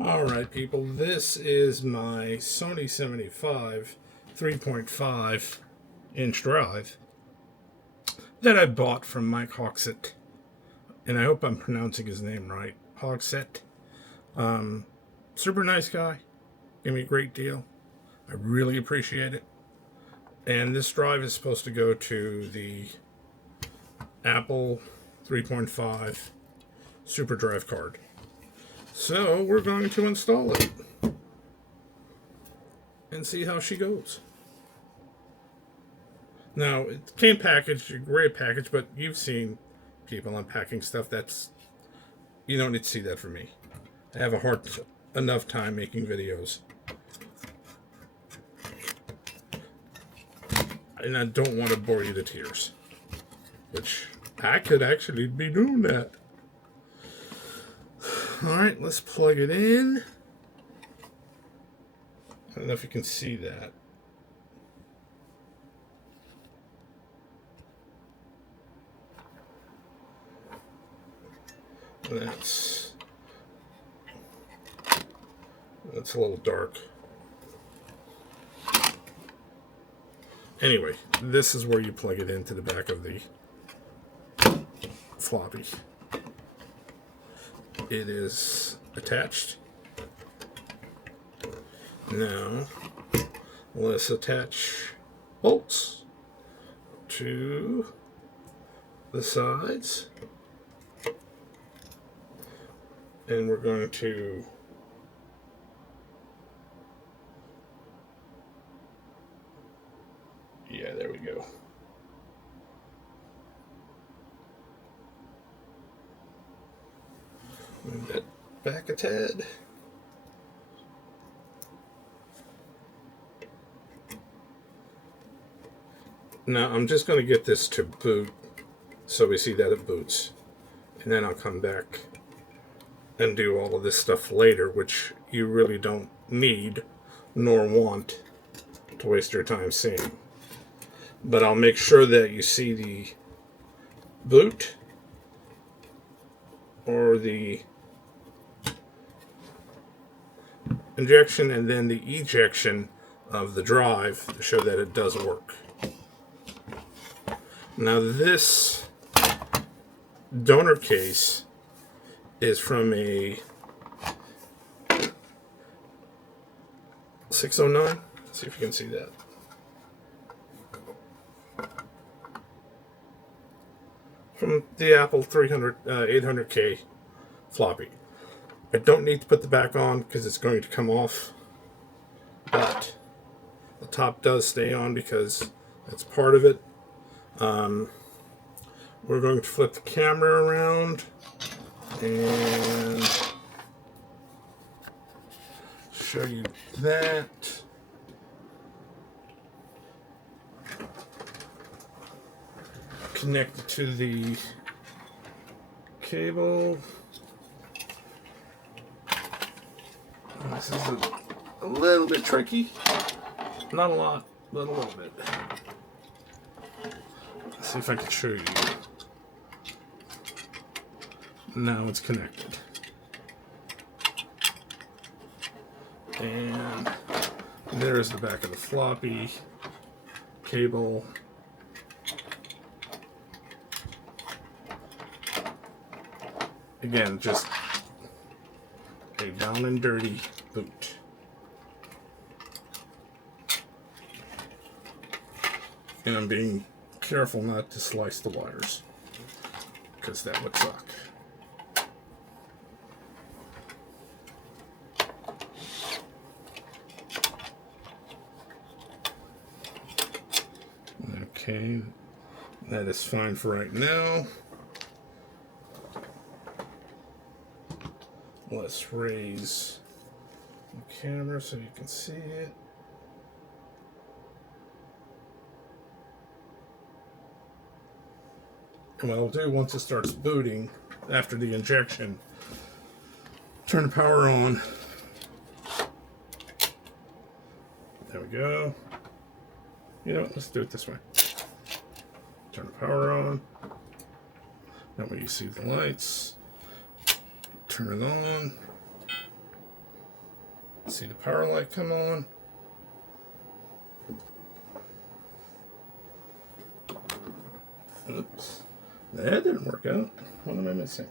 Alright people, this is my Sony 75 3.5 inch drive that I bought from Mike Hogsett, and I hope I'm pronouncing his name right, Hogsett. Super nice guy, gave me a great deal, I really appreciate it. And this drive is supposed to go to the Apple 3.5 Super Drive card. So we're going to install it and see how she goes. Now, it came packaged, a great package, but you've seen people unpacking stuff. You don't need to see that from me. I have a hard enough time making videos. And I don't want to bore you to tears. Which, I could actually be doing that. Alright, let's plug it in. I don't know if you can see that. That's a little dark. Anyway, this is where you plug it into the back of the floppy. It is attached. Now, let's attach bolts to the sides. And we're going to there we go. Move that back a tad. Now I'm just going to get this to boot so we see that it boots. And then I'll come back and do all of this stuff later, which you really don't need nor want to waste your time seeing. But I'll make sure that you see the boot or the injection and then the ejection of the drive to show that it does work. Now this donor case is from a 609. Let's see if you can see that. From the Apple 800K floppy. I don't need to put the back on because it's going to come off, but the top does stay on because that's part of it. We're going to flip the camera around and show you that. Connected to the cable. This is a little bit tricky. Not a lot, but a little bit. Let's see if I can show you. Now it's connected. And there's the back of the floppy cable. Again, just a down and dirty boot. And I'm being careful not to slice the wires, because that would suck. Okay, that is fine for right now. Let's raise the camera so you can see it. And what I'll do once it starts booting, after the injection, turn the power on. There we go. You know what, let's do it this way. Turn the power on. That way you see the lights. Turn it on. See the power light come on. Oops. That didn't work out. What am I missing?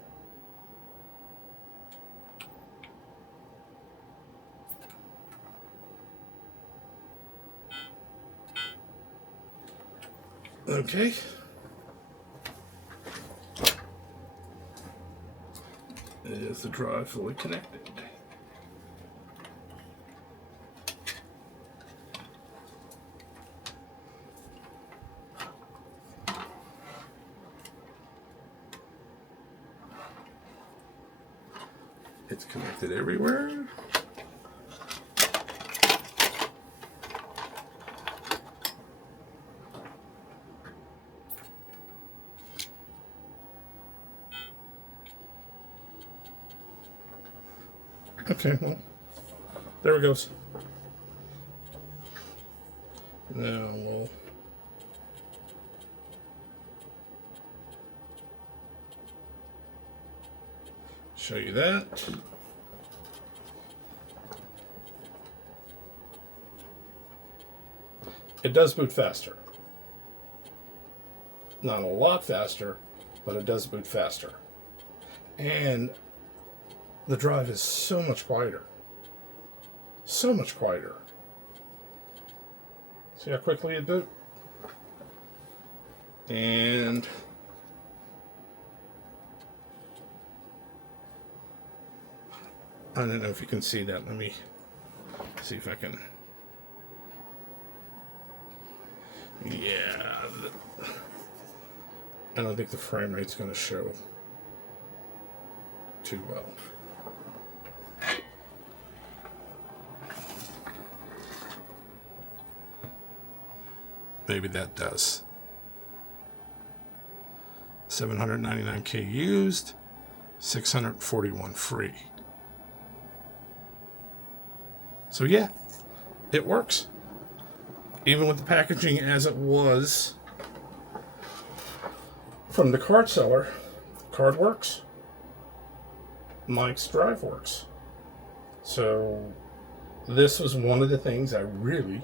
Okay. Is the drive fully connected? It's connected everywhere. Okay, well, there it goes. Now we'll show you that. It does boot faster. Not a lot faster, but it does boot faster. And the drive is so much quieter. So much quieter. See how quickly it boots? And I don't know if you can see that. Let me see if I can. Yeah. I don't think the frame rate's going to show too well. Maybe that does. 799K used, 641 free. So yeah, it works. Even with the packaging as it was from the card seller, card works. Mike's drive works. So this was one of the things I really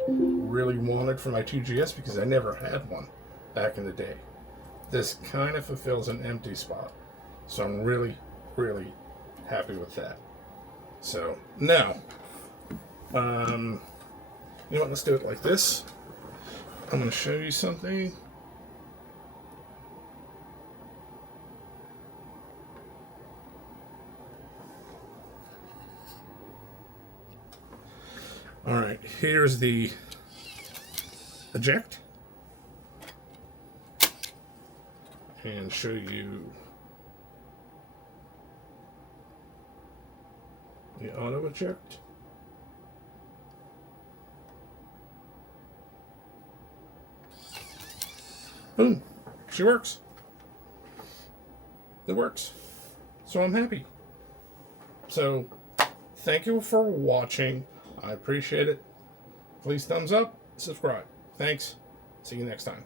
wanted for my 2GS because I never had one back in the day. This kind of fulfills an empty spot. So I'm really happy with that. So now, you know what, let's do it like this. I'm going to show you something. All right, here's the eject. And show you the auto eject. Boom, she works. It works. So I'm happy. So thank you for watching. I appreciate it. Please thumbs up, subscribe. Thanks. See you next time.